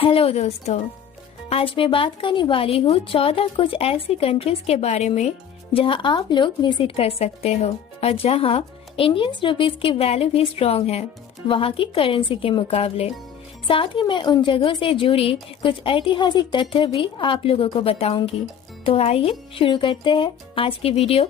Hello दोस्तों, आज मैं बात करने वाली हूँ 14 कुछ ऐसी कंट्रीज के बारे में जहाँ आप लोग विजिट कर सकते हो और जहाँ इंडियन रुपीस की वैल्यू भी स्ट्रॉन्ग है वहाँ की करेंसी के मुकाबले। साथ ही मैं उन जगहों से जुड़ी कुछ ऐतिहासिक तथ्य भी आप लोगों को बताऊंगी। तो आइए शुरू करते हैं आज की video.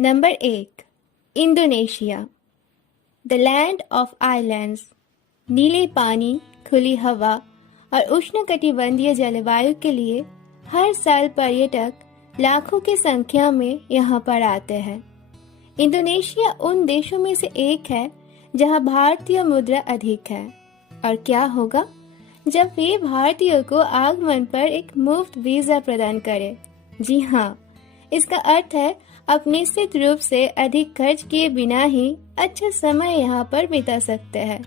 Number 1, Indonesia, the land of islands. नीले पानी, खुली हवा और उष्णकटिबंधीय जलवायु के लिए हर साल पर्यटक लाखों की संख्या में यहाँ पर आते हैं। इंडोनेशिया उन देशों में से एक है जहाँ भारतीय मुद्रा अधिक है। और क्या होगा जब वे भारतीयों को आगमन पर एक मुफ्त वीजा प्रदान करे? जी हाँ, इसका अर्थ है आप निश्चित रूप से अधिक खर्च किए बिना ही अच्छा समय यहाँ पर बिता सकते हैं।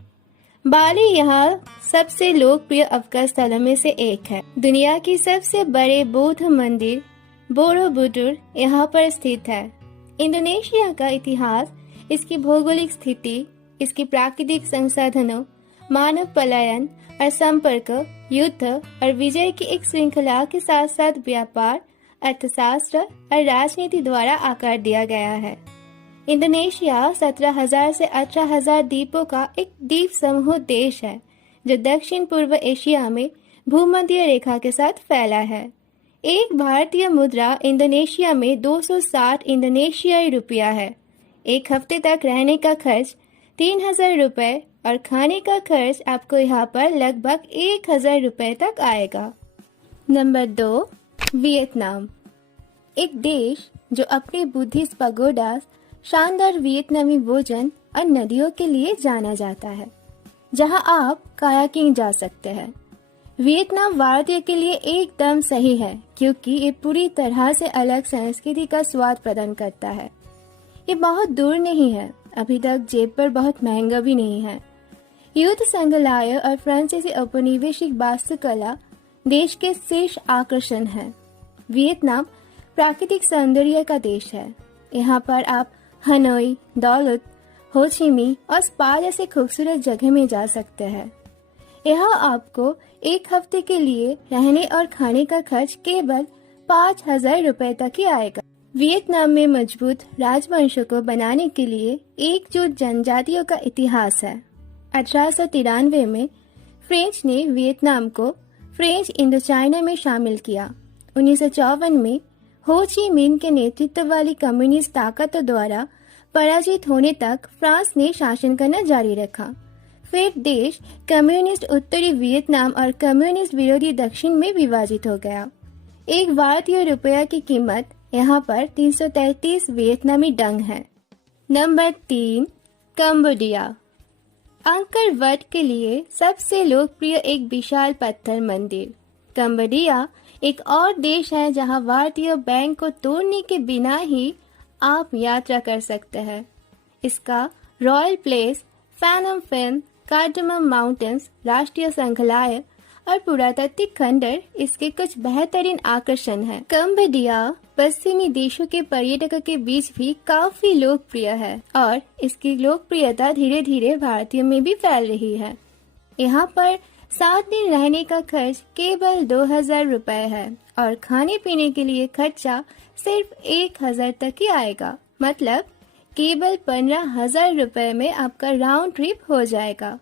बाली यहाँ सबसे लोकप्रिय अवकाश स्थलों में से एक है। दुनिया की सबसे बड़े बौद्ध मंदिर बोरोबुदुर यहाँ पर स्थित है। इंडोनेशिया का इतिहास इसकी भौगोलिक स्थिति, इसकी प्राकृतिक संसाधनों, मानव पलायन और संपर्क, युद्ध और विजय की एक श्रृंखला के साथ साथ व्यापार, अर्थशास्त्र और राजनीति द्वारा आकार दिया गया है। इंडोनेशिया 17,000 से 18,000 द्वीपों का एक द्वीप समूह देश है जो दक्षिण पूर्व एशिया में भूमध्य रेखा के साथ फैला है। एक भारतीय मुद्रा इंडोनेशिया में 260 इंडोनेशियाई रुपया है। एक हफ्ते तक रहने का खर्च 3,000 रुपए और खाने का खर्च आपको यहाँ पर लगभग 1,000 रुपए तक आएगा। नंबर 2, वियतनाम, एक देश जो अपने बुद्धिस्ट पगोडास, शानदार वियतनामी भोजन और नदियों के लिए जाना जाता है, जहां आप कायाकिंग जा सकते हैं। वियतनाम भारतीय के लिए एकदम सही है क्योंकि ये पूरी तरह से अलग संस्कृति का स्वाद प्रदान करता है। ये बहुत दूर नहीं है, अभी तक जेब पर बहुत महंगा भी नहीं है। युद्ध संग्रहालय और फ्रांसीसी औपनिवेशिक वास्तुकला देश के शीर्ष आकर्षण है। वियतनाम प्राकृतिक सौंदर्य का देश है। यहाँ पर आप हनोई, दौलत, हो ची मिन्ह और स्पा जैसे खूबसूरत जगह में जा सकते हैं। यहाँ आपको एक हफ्ते के लिए रहने और खाने का खर्च केवल 5,000 रुपए तक ही आएगा। वियतनाम में मजबूत राजवंशों को बनाने के लिए एकजुट जनजातियों का इतिहास है। 1893 में फ्रेंच ने वियतनाम को फ्रेंच इंडोचाइना में शामिल किया। 1954 में हो ची मिन्ह के नेतृत्व वाली कम्युनिस्ट ताकतों द्वारा पराजित होने तक फ्रांस ने शासन करना जारी रखा। फिर देश कम्युनिस्ट उत्तरी वियतनाम और कम्युनिस्ट विरोधी दक्षिण में विभाजित हो गया। एक भारतीय रुपया की कीमत यहाँ पर 333 वियतनामी डंग है। नंबर 3, कंबोडिया, अंकर वट के लिए सबसे लोकप्रिय एक विशाल पत्थर मंदिर। कंबोडिया एक और देश है जहां भारतीय बैंक को तोड़ने के बिना ही आप यात्रा कर सकते हैं। इसका रॉयल प्लेस, फैनम फेन, कार्डमम माउंटेन्स, राष्ट्रीय संग्रहालय और पुरातात्विक खंडर इसके कुछ बेहतरीन आकर्षण हैं। कंबोडिया पश्चिमी देशों के पर्यटकों के बीच भी काफी लोकप्रिय है और इसकी लोकप्रियता धीरे धीरे भारतीयों में भी फैल रही है। यहाँ पर 7 दिन रहने का खर्च केवल 2,000 रुपए है और खाने पीने के लिए खर्चा सिर्फ 1,000 तक ही आएगा। मतलब केवल 15,000 रुपए में आपका राउंड ट्रिप हो जाएगा।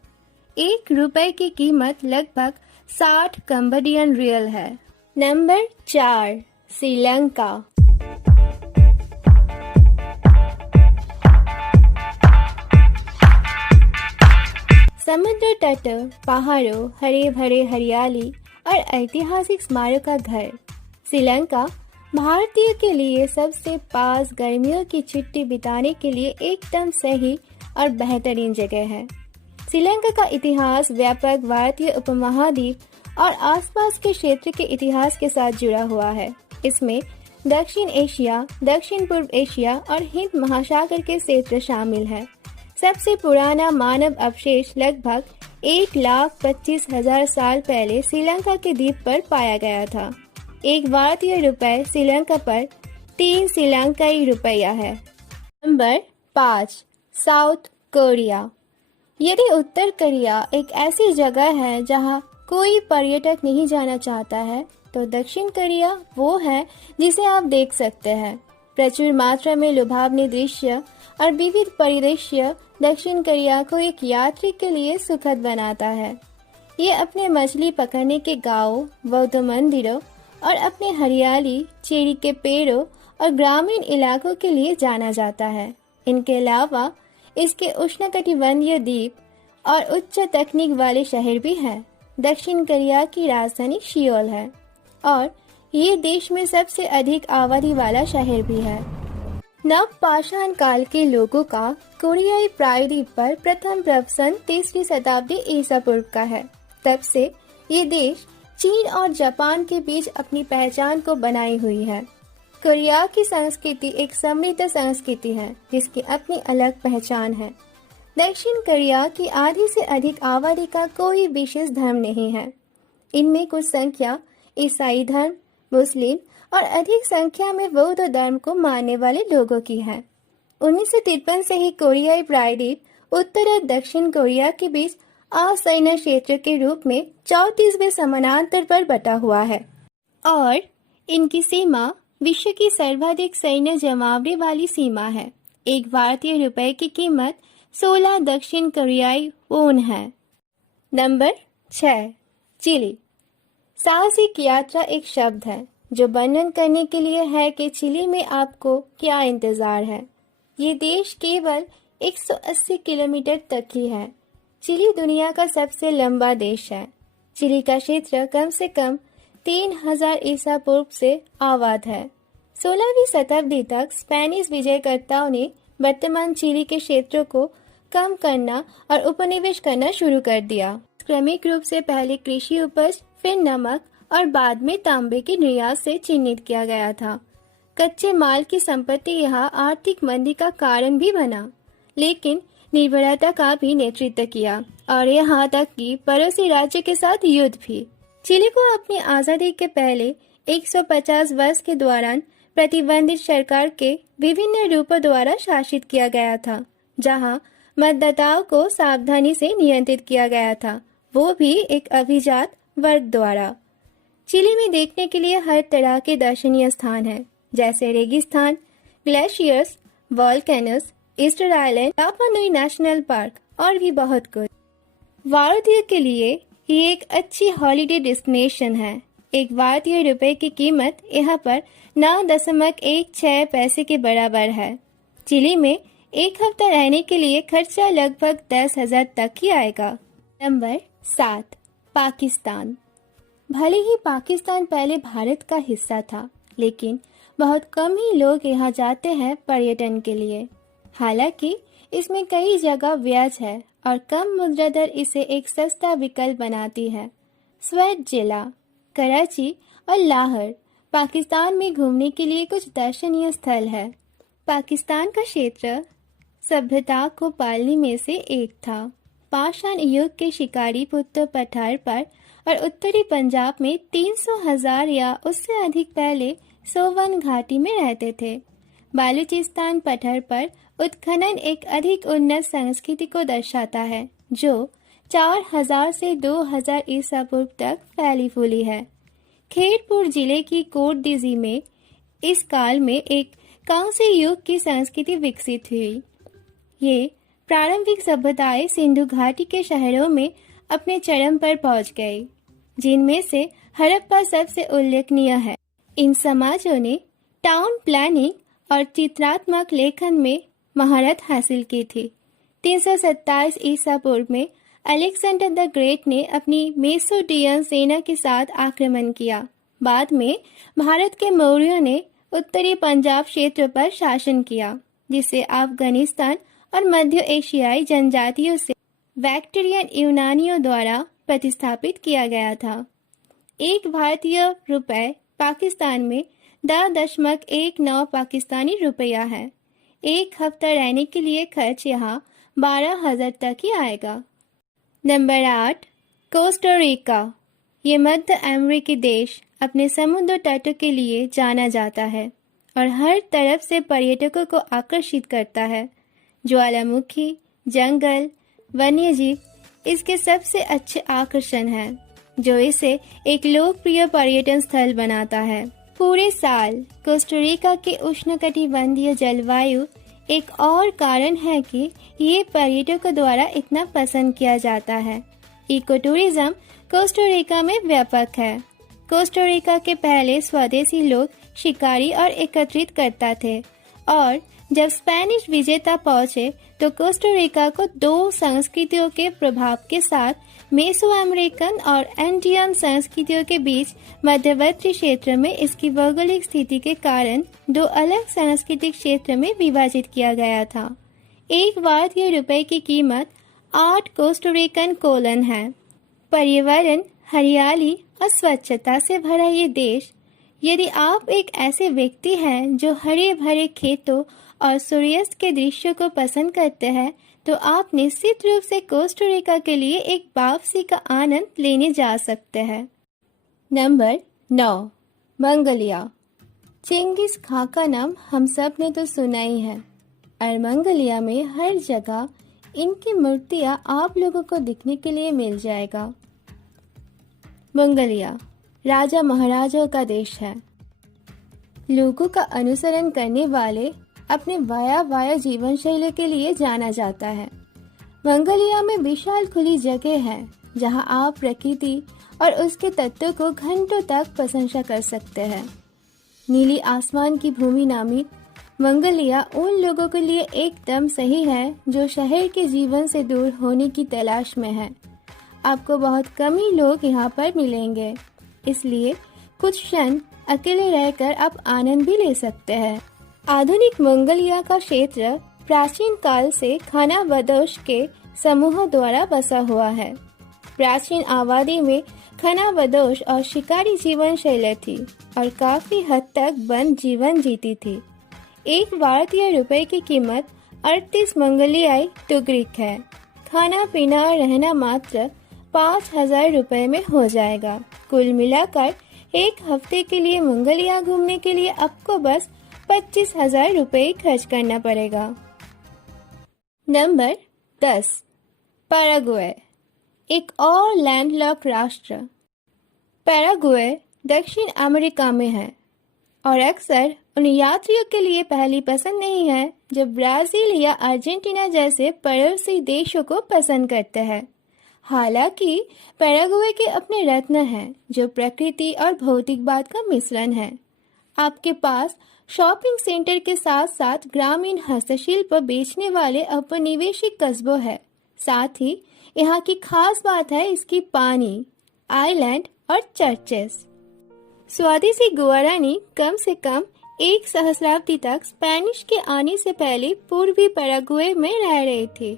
1 रुपए की कीमत लगभग 60 कंबोडियन रियल है। नंबर 4, श्रीलंका, समुद्र तट, पहाड़ों, हरे भरे हरियाली और ऐतिहासिक स्मारक का घर। श्रीलंका भारतीयों के लिए सबसे पास गर्मियों की छुट्टी बिताने के लिए एकदम सही और बेहतरीन जगह है। श्रीलंका का इतिहास व्यापक भारतीय उपमहाद्वीप और आसपास के क्षेत्र के इतिहास के साथ जुड़ा हुआ है। इसमें दक्षिण एशिया, दक्षिण पूर्व एशिया और हिंद महासागर के क्षेत्र शामिल है। सबसे पुराना मानव अवशेष लगभग 1,25,000 साल पहले श्रीलंका के द्वीप पर पाया गया था। एक भारतीय रुपए श्रीलंका पर 3 श्रीलंकाई रुपया है। Number 5, south Korea. यदि उत्तर कोरिया एक ऐसी जगह है जहां कोई पर्यटक नहीं जाना चाहता है, तो दक्षिण कोरिया वो है जिसे आप देख सकते हैं। प्रचुर मात्रा में लुभावनी दृश्य और विविध परिदृश्य दक्षिण कोरिया को एक यात्री के लिए सुखद बनाता है। ये अपने मछली पकड़ने के गांवों, बौद्ध मंदिरों और अपने हरियाली, चेरी के पेड़ों और ग्रामीण इलाकों के लिए जाना जाता है। इनके अलावा इसके उष्णकटिबंधीय द्वीप और उच्च तकनीक वाले शहर भी हैं। दक्षिण कोरिया की राजधानी सियोल है और ये देश में सबसे अधिक आबादी वाला शहर भी है। नवपाषाण काल के लोगों का कोरियाई प्रायद्वीप पर प्रथम प्रवसन 3वीं शताब्दी ईसा पूर्व का है। तब से ये देश चीन और जापान के बीच अपनी पहचान को बनाई हुई है। कोरिया की संस्कृति एक समृद्ध संस्कृति है जिसकी अपनी अलग पहचान है। दक्षिण कोरिया की आधी से अधिक आबादी का कोई विशेष धर्म नहीं है। इनमें कुछ संख्या ईसाई धर्म, मुस्लिम और अधिक संख्या में बौद्ध धर्म को मानने वाले लोगों की है। 1953 से ही कोरियाई प्रायद्वीप उत्तर और दक्षिण कोरिया के बीच असैन्य क्षेत्र के रूप में 34वें समानांतर पर बटा हुआ है और इनकी सीमा विश्व की सर्वाधिक सैन्य जमावड़े वाली सीमा है। एक भारतीय रुपए की कीमत 16 दक्षिण कोरियाई वोन है। Number 6, Chile. साहसिक यात्रा एक शब्द है जो वर्णन करने के लिए है कि चिली में आपको क्या इंतजार है। ये देश केवल 180 किलोमीटर तक ही है। चिली दुनिया का सबसे लंबा देश है। चिली का क्षेत्र कम से कम 3000 ईसा पूर्व से आबाद है। 16वीं शताब्दी तक स्पेनिश विजयकर्ताओं ने वर्तमान चिली के क्षेत्रों को कम करना और उपनिवेश करना शुरू कर दिया। क्रमिक रूप से पहले कृषि उपज, फिर नमक और बाद में तांबे के निर्यात से चिन्हित किया गया था। कच्चे माल की संपत्ति यहाँ आर्थिक मंदी का कारण भी बना, लेकिन निर्भरता का भी नेतृत्व किया और यहाँ तक कि पड़ोसी राज्य के साथ युद्ध भी। चिली को अपनी आजादी के पहले 150 वर्ष के दौरान प्रतिबंधित सरकार के विभिन्न रूपों द्वारा शासित किया गया था, जहाँ मतदाताओं को सावधानी से नियंत्रित किया गया था, वो भी एक अभिजात वर्ग द्वारा। चिली में देखने के लिए हर तरह के दर्शनीय स्थान हैं, जैसे रेगिस्तान, glaciers, volcanoes, Easter island, Rapa Nui national park और भी बहुत कुछ। भारतीयों के लिए ये एक अच्छी हॉलिडे डेस्टिनेशन है। एक भारतीय रुपए की कीमत यहाँ पर 9.16 पैसे के बराबर है। चिली में एक हफ्ता रहने के लिए खर्चा लगभग 10,000 तक ही आएगा। नंबर 7, पाकिस्तान। भले ही पाकिस्तान पहले भारत का हिस्सा था, लेकिन बहुत कम ही लोग यहाँ जाते हैं पर्यटन के लिए। हालांकि इसमें कई जगह ब्याज है और कम मुद्रा दर इसे एक सस्ता विकल्प बनाती है। स्वेट जिला, कराची और लाहौर पाकिस्तान में घूमने के लिए कुछ दर्शनीय स्थल है। पाकिस्तान का क्षेत्र सभ्यता को पालने में से एक था। पाषाण युग के शिकारी पुत्र पठार पर और उत्तरी पंजाब में 300,000 या उससे अधिक पहले सोवन घाटी में रहते थे। बालूचिस्तान पठार पर उत्खनन एक अधिक उन्नत संस्कृति को दर्शाता है जो 4000 से 2000 ईसा पूर्व तक फैली फूली है। खेड़पुर जिले की कोटदीजी में इस काल में एक कांस्य युग की संस्कृति विकसित हुई। ये प्रारंभिक सभ्यताएं सिंधु घाटी के शहरों में अपने चरम पर पहुंच गई, जिनमें से हड़प्पा सबसे उल्लेखनीय है। इन समाजों ने टाउन प्लानिंग और चित्रात्मक लेखन में महारत हासिल की थी। 327 ईसा पूर्व में अलेक्जेंडर द ग्रेट ने अपनी मेसोडियन सेना के साथ आक्रमण किया। बाद में भारत के मौर्यों ने उत्तरी पंजाब क्षेत्र पर शासन किया, जिसे अफगानिस्तान और मध्य एशियाई जनजातियों से बैक्टीरियन यूनानियों द्वारा प्रतिस्थापित किया गया था। एक भारतीय रुपए पाकिस्तान में 10.19 पाकिस्तानी रुपया है। एक हफ्ता रहने के लिए खर्च यहाँ 12,000 तक ही आएगा। Number 8, Costa Rica. ये मध्य अमेरिकी देश अपने समुद्र तटों के लिए जाना जाता है और हर तरफ से पर्यटकों को आकर्षित करता है। ज्वालामुखी, जंगल, वन्यजीव इसके सबसे अच्छे आकर्षण हैं, जो इसे एक लोकप्रिय पर्यटन स्थल बनाता है। पूरे साल कोस्टारिका की उष्णकटिबंधीय जलवायु एक और कारण है कि ये पर्यटकों द्वारा इतना पसंद किया जाता है। इको टूरिज्म कोस्टारिका में व्यापक है। कोस्टारिका के पहले स्वदेशी लोग शिकारी और एकत्रित करता थे और जब स्पेनिश विजेता पहुंचे तो कोस्टारिका को दो संस्कृतियों के प्रभाव के साथ मेसो अमेरिकन और एंडियन संस्कृतियों के बीच मध्यवर्ती क्षेत्र में इसकी भौगोलिक स्थिति के कारण दो अलग सांस्कृतिक क्षेत्र में विभाजित किया गया था। एक भारतीय रुपए की कीमत 8 कोस्टारिकन कोलन है। पर्यावरण, हरियाली और स्वच्छता से भरा ये देश, यदि आप एक ऐसे व्यक्ति हैं जो हरे भरे खेतों और सूर्यास्त के दृश्यों को पसंद करते हैं, तो आप निश्चित रूप से कोस्टारिका के लिए एक वापसी का आनंद लेने जा सकते हैं। Number 9, Mongolia. चिंगिस खां का नाम हम सब ने तो सुना ही है और मंगोलिया में हर जगह इनकी मूर्तियां आप लोगों को दिखने के लिए मिल जाएगा। मंगोलिया राजा महाराजाओं का देश है। लोगों का अनुसरण करने वाले अपने वाया जीवन शैली के लिए जाना जाता है। मंगोलिया में विशाल खुली जगह है जहां आप प्रकृति और उसके तत्वों को घंटों तक प्रशंसा कर सकते हैं। नीली आसमान की भूमि नामित मंगोलिया उन लोगों के लिए एकदम सही है जो शहर के जीवन से दूर होने की तलाश में है। आपको बहुत कम ही लोग यहाँ पर मिलेंगे, इसलिए कुछ क्षण अकेले रहकर आप आनंद भी ले सकते हैं। आधुनिक मंगोलिया का क्षेत्र प्राचीन काल से खानाबदोश के समूहों द्वारा बसा हुआ है। प्राचीन आबादी में खानाबदोश और शिकारी जीवन शैली थी और काफी हद तक बंद जीवन जीती थी। एक भारतीय रुपए की कीमत 38 मंगोलियाई तुगरिक है। खाना पीना और रहना मात्र 5,000 रुपए में हो जाएगा। कुल मिलाकर एक हफ्ते के लिए मंगोलिया घूमने के लिए आपको बस 25,000 रुपए खर्च करना पड़ेगा। Number 10, Paraguay. एक और लैंडलॉक राष्ट्र। पैराग्वे दक्षिण अमेरिका में है और अक्सर उन यात्रियों के लिए पहली पसंद नहीं है जो ब्राजील या अर्जेंटीना जैसे पड़ोसी देशों को पसंद करते हैं। हालांकि पैराग्वे के अपने रत्न हैं जो प्रकृति और भौतिकवाद का मिश्रण है। आपके पास शॉपिंग सेंटर के साथ साथ ग्रामीण हस्तशिल्प बेचने वाले औपनिवेशिक कस्बों है। साथ ही यहाँ की खास बात है इसकी पानी, आइलैंड और चर्चेस। स्वदेशी गुआरानी कम से कम एक सहस्राब्दी तक स्पेनिश के आने से पहले पूर्वी पैराग्वे में रह रहे थे।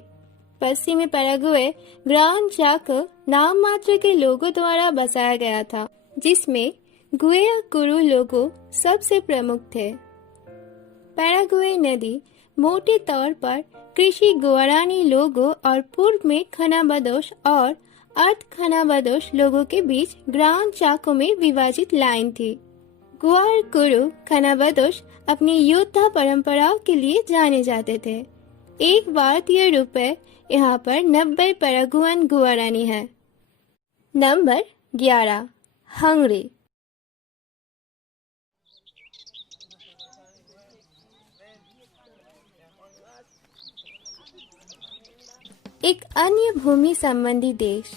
पश्चिमी पैराग्वे ग्राम चाको नाम मात्र के लोगों द्वारा बसाया गया था, जिसमें गुएयाकुरू लोगों सबसे प्रमुख थे। पैराग्वे नदी मोटे तौर पर कृषि गुआरानी लोगों और पूर्व में खानाबदोश और अर्ध खानाबदोश लोगों के बीच ग्राम चाको में विभाजित लाइन थी। गुआरकुरू खानाबदोश अपनी योद्धा परंपराओं के लिए जाने जाते थे। एक भारतीय रुपए यहाँ पर 90 पैरागुअन गुआरानी है। Number 11, Hungary. एक अन्य भूमि संबंधी देश।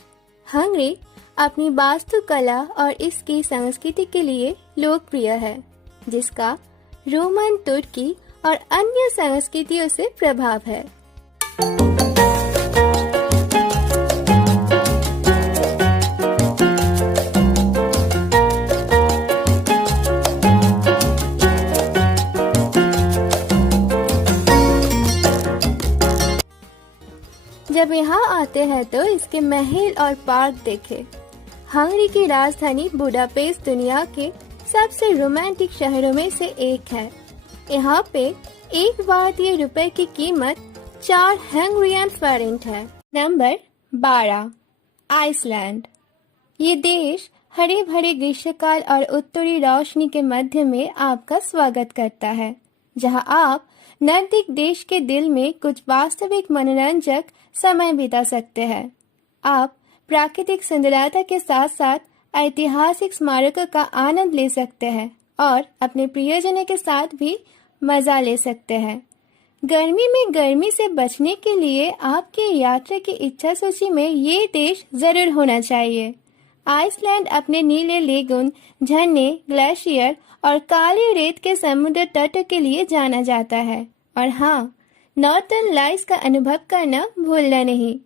हंगरी अपनी वास्तुकला और इसकी संस्कृति के लिए लोकप्रिय है, जिसका रोमन, तुर्की और अन्य संस्कृतियों से प्रभाव है। जब यहाँ आते हैं तो इसके महल और पार्क देखें। हंगरी की राजधानी बुडापेस्ट दुनिया के सबसे रोमांटिक शहरों में से एक है। यहाँ पे एक भारतीय रुपए की कीमत 4 हंगरियन फॉरेंट है। Number 12, Iceland. ये देश हरे भरे ग्रीष्मकाल और उत्तरी रोशनी के मध्य में आपका स्वागत करता है, जहाँ आप नॉर्डिक देश के दिल में कुछ वास्तविक मनोरंजक समय बिता सकते हैं। आप प्राकृतिक सुंदरता के साथ साथ ऐतिहासिक स्मारकों का आनंद ले सकते हैं और अपने प्रियजनों के साथ भी मजा ले सकते हैं। गर्मी में गर्मी से बचने के लिए आपके यात्रा की इच्छा सूची में ये देश जरूर होना चाहिए। आइसलैंड अपने नीले लेगून, झरने, ग्लेशियर और काले रेत के समुद्र तट के लिए जाना जाता है। और हाँ, नॉर्थर्न लाइट्स का अनुभव करना भूलना नहीं।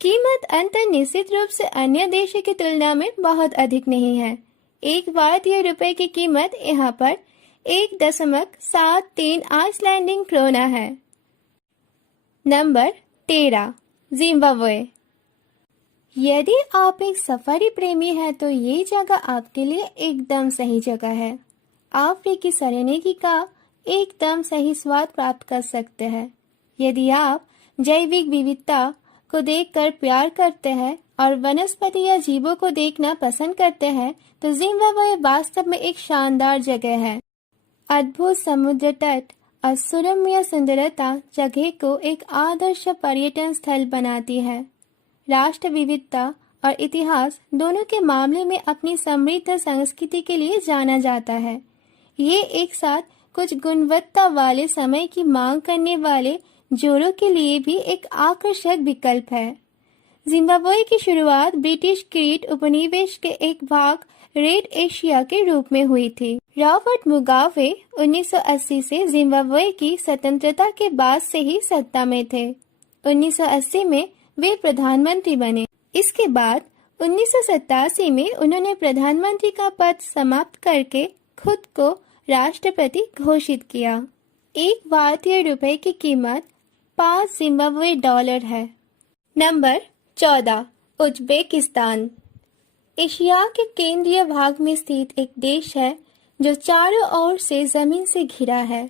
कीमत अंतर निश्चित रूप से अन्य देशों की तुलना में बहुत अधिक नहीं है। एक भारतीय रुपए की कीमत यहाँ पर 1.73 आइसलैंडिक क्रोना है। Number 13, Zimbabwe. यदि आप एक सफारी प्रेमी हैं तो ये जगह आपके लिए एकदम सही जगह है। अफ्रीकी सेरेनिटी का एकदम सही स्वाद प्राप्त कर सकते हैं। यदि आप जैविक विविधता को देखकर प्यार करते हैं और वनस्पति या जीवों को देखना पसंद करते हैं तो जिम्बाब्वे वास्तव में एक शानदार जगह है। अद्भुत समुद्र तट और सुरम्य सुंदरता जगह को एक आदर्श पर्यटन स्थल बनाती है। राष्ट्र विविधता और इतिहास दोनों के मामले में अपनी समृद्ध संस्कृति के लिए जाना जाता है। ये एक साथ कुछ गुणवत्ता वाले समय की मांग करने वाले जोड़ों के लिए भी एक आकर्षक विकल्प है। जिम्बाब्वे की शुरुआत ब्रिटिश क्रीट उपनिवेश के एक भाग रेड एशिया के रूप में हुई थी। रॉबर्ट मुगाबे 1980 से जिम्बाब्वे की स्वतंत्रता के बाद से ही सत्ता में थे। 1980 में वे प्रधानमंत्री बने। इसके बाद 1987 में उन्होंने प्रधानमंत्री का पद समाप्त करके खुद को राष्ट्रपति घोषित किया। एक भारतीय रुपए की कीमत 5 जिम्बाब्वे डॉलर है। Number 14, Uzbekistan. एशिया के केंद्रीय भाग में स्थित एक देश है जो चारों ओर से जमीन से घिरा है।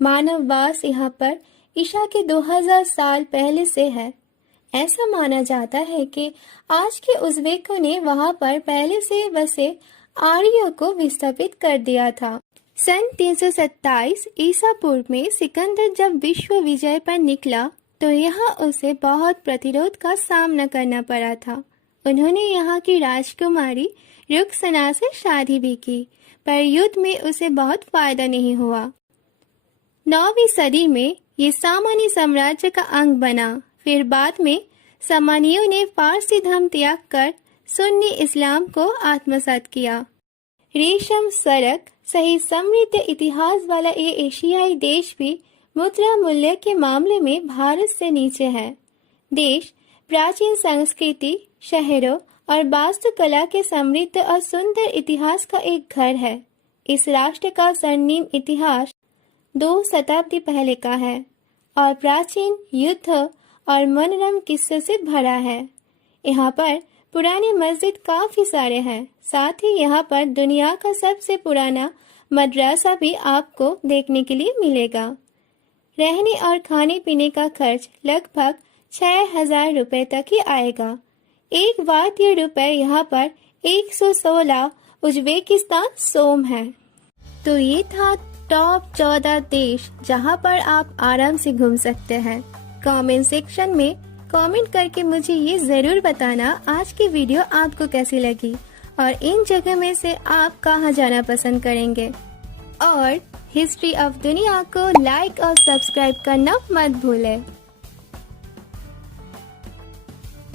मानववास यहाँ पर ईसा के 2000 साल पहले से है। ऐसा माना जाता है कि आज के उज़्बेकों ने वहां पर पहले से बसे आर्यों को विस्थापित कर दिया था। सन 327 ईसा पूर्व में सिकंदर जब विश्व विजय पर निकला तो यहाँ उसे बहुत प्रतिरोध का सामना करना पड़ा था। उन्होंने यहाँ की राजकुमारी रुखसना से शादी भी की, पर युद्ध में उसे बहुत फायदा नहीं हुआ। 9वीं सदी में ये सामान्य साम्राज्य का अंग बना। फिर बाद में सामानियों ने फारसी धर्म त्याग कर सुन्नी इस्लाम को आत्मसात किया। रेशम, सड़क सहित समृद्ध इतिहास वाला ये एशियाई देश भी मुद्रा मूल्य के मामले में भारत से नीचे है। देश प्राचीन संस्कृति, शहरों और वास्तुकला के समृद्ध और सुंदर इतिहास का एक घर है। इस राष्ट्र का स्वर्णिम इतिहास 2 शताब्दी पहले का है और प्राचीन युद्ध और मनोरम किस्सों से भरा है। यहाँ पर पुरानी मस्जिद काफी सारे हैं। साथ ही यहाँ पर दुनिया का सबसे पुराना मदरसा भी आपको देखने के लिए मिलेगा। रहने और खाने पीने का खर्च लगभग 6000 रुपए तक ही आएगा। एक भारतीय रुपए यहाँ पर 116 उज्बेकिस्तान सोम है। तो ये था टॉप 14 देश जहाँ पर आप आराम से घूम सकते हैं। कमेंट सेक्शन में कमेंट करके मुझे ये जरूर बताना आज की वीडियो आपको कैसी लगी और इन जगह में से आप कहाँ जाना पसंद करेंगे। और हिस्ट्री ऑफ दुनिया को लाइक और सब्सक्राइब करना मत भूलें।